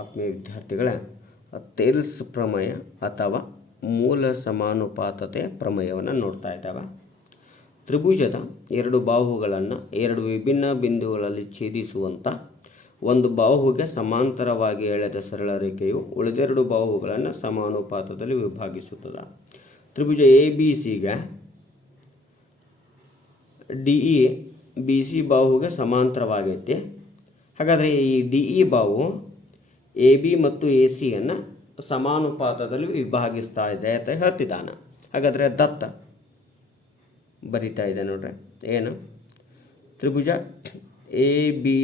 ಆತ್ಮೀಯ ವಿದ್ಯಾರ್ಥಿಗಳ ಟೇಲ್ಸ್ ಪ್ರಮೇಯ ಅಥವಾ ಮೂಲ ಸಮಾನುಪಾತತೆಯ ಪ್ರಮೇಯವನ್ನು ನೋಡ್ತಾ ಇದ್ದಾವೆ. ತ್ರಿಭುಜದ ಎರಡು ಬಾಹುಗಳನ್ನು ಎರಡು ವಿಭಿನ್ನ ಬಿಂದುಗಳಲ್ಲಿ ಛೇದಿಸುವಂಥ ಒಂದು ಬಾಹುಗೆ ಸಮಾಂತರವಾಗಿ ಎಳೆದ ಸರಳ ರೇಖೆಯು ಉಳಿದೆರಡು ಬಾಹುಗಳನ್ನು ಸಮಾನುಪಾತದಲ್ಲಿ ವಿಭಾಗಿಸುತ್ತದೆ. ತ್ರಿಭುಜ ಎ ಬಿ ಸಿಗೆ ಡಿ ಇ ಬಿ ಸಿ ಬಾಹುಗೆ ಸಮಾಂತರವಾಗೈತಿ. ಹಾಗಾದರೆ ಈ ಡಿ ಇ ಬಾಹು ಎ ಬಿ ಮತ್ತು ಎ ಸಿಯನ್ನು ಸಮಾನುಪಾತದಲ್ಲಿ ವಿಭಾಗಿಸ್ತಾ ಇದೆ ಅಂತ ಹೇಳ್ತಿದ್ದಾನೆ. ಹಾಗಾದರೆ ದತ್ತ ಬರಿತಾ ಇದೆ ನೋಡ್ರಿ. ಏನು ತ್ರಿಭುಜ ಎ ಬಿ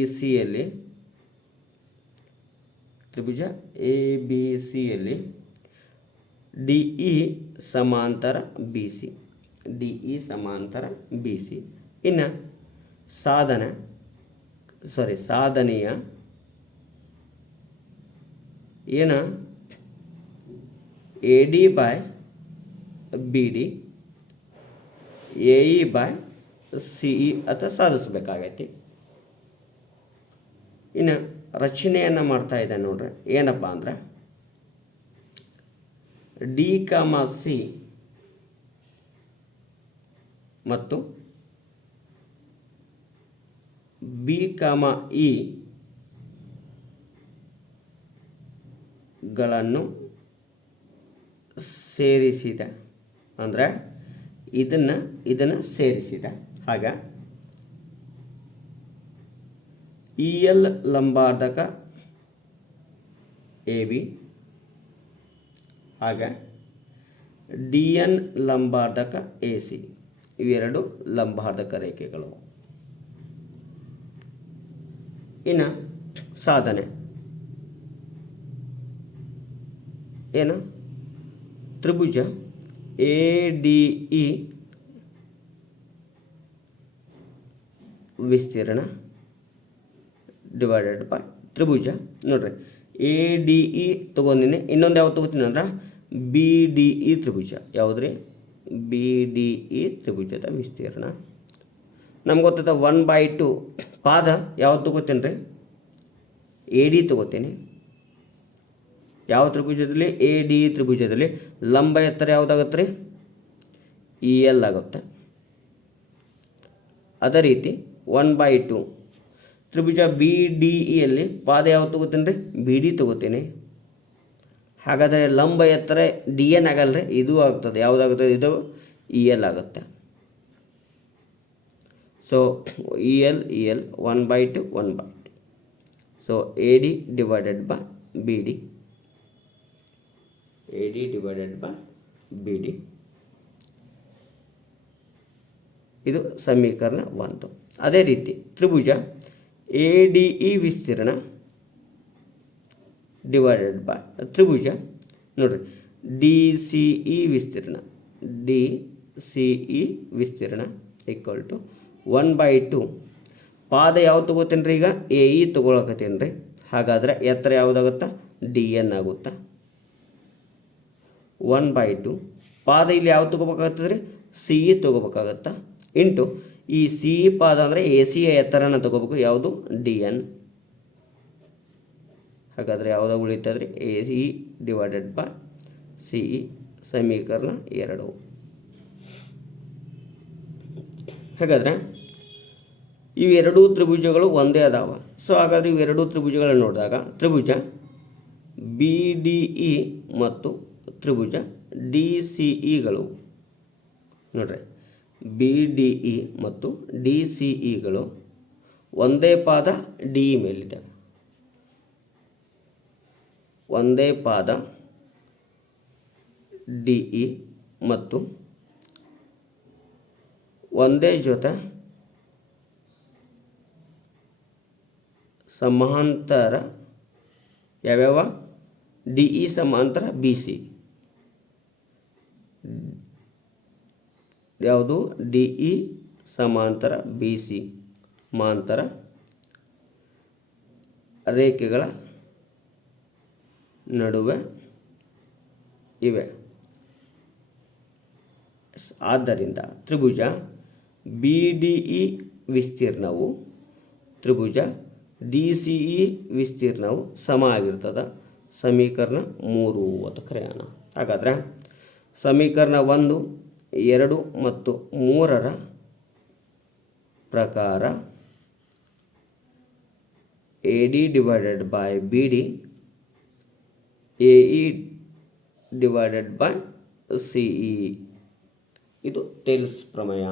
ಸಿಯಲ್ಲಿ ಡಿ ಇ ಸಮಾಂತರ ಬಿ ಸಿ, ಡಿ ಇ ಸಮಾಂತರ ಬಿ ಸಿ. ಇನ್ನು ಸಾಧನೆಯ ಏನು A D by B D A E by C E ಅಂತ ಸಾಧಿಸಬೇಕಾಗೈತಿ. ಇನ್ನು ರಚನೆಯನ್ನು ಮಾಡ್ತಾ ಇದೆ ನೋಡ್ರಿ. ಏನಪ್ಪ ಅಂದ್ರೆ ಡಿ ಕಾಮ ಸಿ ಮತ್ತು ಬಿ ಕಾಮ ಇ ಗಳನ್ನು ಸೇರಿಸಿದ ಅಂದರೆ ಇದನ್ನು ಸೇರಿಸಿದ. ಆಗ ಇ ಎಲ್ ಲಂಬಾರ್ಧಕ ಎ ಬಿ, ಆಗ ಡಿ ಎನ್ ಲಂಬಾರ್ಧಕ ಎ ಸಿ, ಇವೆರಡು ಲಂಬಾರ್ಧಕ ರೇಖೆಗಳು. ಇನ್ನು ಸಾಧನೆ ಏನು ತ್ರಿಭುಜ ಎ ಡಿ ಇ ವಿಸ್ತೀರ್ಣ ಡಿವೈಡೆಡ್ ಬೈ ತ್ರಿಭುಜ ನೋಡ್ರಿ ಎ ಡಿ ಇ ತೊಗೊಂಡಿನಿ. ಇನ್ನೊಂದು ಯಾವ್ದು ತೊಗೋತೀನಿ ಅಂದ್ರೆ ಬಿ ಡಿ ಇ ತ್ರಿಭುಜ. ಯಾವುದ್ರಿ ಬಿ ಡಿ ಇ ತ್ರಿಭುಜದ ವಿಸ್ತೀರ್ಣ ನಮ್ಗೆ ಗೊತ್ತದ 1/2 ಪಾದ ಯಾವ್ದು ತೊಗೋತೀನಿ ರೀ ಎ ಡಿ ತೊಗೋತೀನಿ. ಯಾವ ತ್ರಿಭುಜದಲ್ಲಿ ಎ ಡಿ ಇ ತ್ರಿಭುಜದಲ್ಲಿ ಲಂಬ ಎತ್ತರ ಯಾವುದಾಗತ್ತೆ ರೀ ಇ ಎಲ್ ಆಗುತ್ತೆ. ಅದೇ ರೀತಿ 1/2 ತ್ರಿಭುಜ ಬಿ ಡಿ ಇಯಲ್ಲಿ ಪಾದ ಯಾವ್ದು ತೊಗೋತೀನಿ ರೀ ಬಿ ಡಿ ತೊಗೋತೀನಿ. ಹಾಗಾದರೆ ಲಂಬ ಎತ್ತರ ಡಿ ಎನ್ ಆಗಲ್ಲ ರೀ, ಇದು ಆಗ್ತದೆ. ಯಾವುದಾಗುತ್ತದೆ ಇದು ಇ ಎಲ್ ಆಗುತ್ತೆ. So E L 1/2. So A D divided by B D, A D divided by B D. ಇದು ಸಮೀಕರಣ 1. ಅದೇ ರೀತಿ ತ್ರಿಭುಜ ಎ ಡಿ ಇ ವಿಸ್ತೀರ್ಣ ಡಿವೈಡೆಡ್ ಬೈ ತ್ರಿಭುಜ ನೋಡ್ರಿ ಡಿ ಸಿ ಇ ವಿಸ್ತೀರ್ಣ, ಡಿ ಸಿ ಇ ವಿಸ್ತೀರ್ಣ ಈಕ್ವಲ್ ಟು 1/2. ಪಾದ ಯಾವ್ದು ತೊಗೋತೀನಿ ರೀ ಈಗ ಎ ಇ ತೊಗೊಳಕತ್ತೀನಿ ರೀ. ಹಾಗಾದರೆ ಎತ್ತರ ಯಾವುದಾಗುತ್ತಾ ಡಿ ಎನ್ ಆಗುತ್ತಾ. 1/2 ಪಾದ ಇಲ್ಲಿ ಯಾವ್ದು ತೊಗೋಬೇಕಾಗತ್ತದ ರೀ ಸಿ ಇ ತೊಗೋಬೇಕಾಗತ್ತಾ. ಇಂಟು ಈ ಸಿ ಇ ಪಾದ ಅಂದರೆ ಎ ಸಿ ಎತ್ತರನ ತೊಗೋಬೇಕು, ಯಾವುದು ಡಿ ಎನ್. ಹಾಗಾದರೆ ಯಾವ್ದಾಗ ಉಳಿತದ್ರಿ A C divided by C E, ಸಮೀಕರಣ 2. ಹಾಗಾದರೆ ಇವೆರಡೂ ತ್ರಿಭುಜಗಳು ಒಂದೇ ಅದಾವ. ಸೊ ಹಾಗಾದರೆ ಇವೆರಡೂ ತ್ರಿಭುಜಗಳನ್ನು ನೋಡಿದಾಗ ತ್ರಿಭುಜ ಬಿ ಡಿ ಇ ಮತ್ತು ತ್ರಿಭುಜ ಡಿ ಸಿ ಇಗಳು ನೋಡ್ರಿ ಬಿ ಡಿ ಇ ಮತ್ತು ಡಿ ಸಿ ಇಗಳು ಒಂದೇ ಪಾದ ಡಿ ಇ ಮೇಲಿದೆ. ಒಂದೇ ಪಾದ ಡಿ ಇ ಮತ್ತು ಒಂದೇ ಜೊತೆ ಸಮಾಂತರ ಯಾವ್ಯಾವ ಡಿ ಇ ಸಮಾಂತರ ಬಿ ಸಿ, ಯಾವುದು ಡಿ ಇ ಸಮಾಂತರ ಬಿ ಸಿ ಸಮಾಂತರ ರೇಖೆಗಳ ನಡುವೆ ಇವೆ. ಆದ್ದರಿಂದ ತ್ರಿಭುಜ ಬಿ ಡಿ ಇ ವಿಸ್ತೀರ್ಣವು ತ್ರಿಭುಜ ಡಿ ಸಿ ಇ ವಿಸ್ತೀರ್ಣವು ಸಮ ಆಗಿರ್ತದೆ. ಸಮೀಕರಣ 3 ಅಂತ ಕರೆಯೋಣ. ಹಾಗಾದರೆ ಸಮೀಕರಣ 1, 2 ಮತ್ತು 3ರ ಪ್ರಕಾರ A D divided by B D A E divided by C E, ಇದು ಟೇಲ್ಸ್ ಪ್ರಮೇಯ.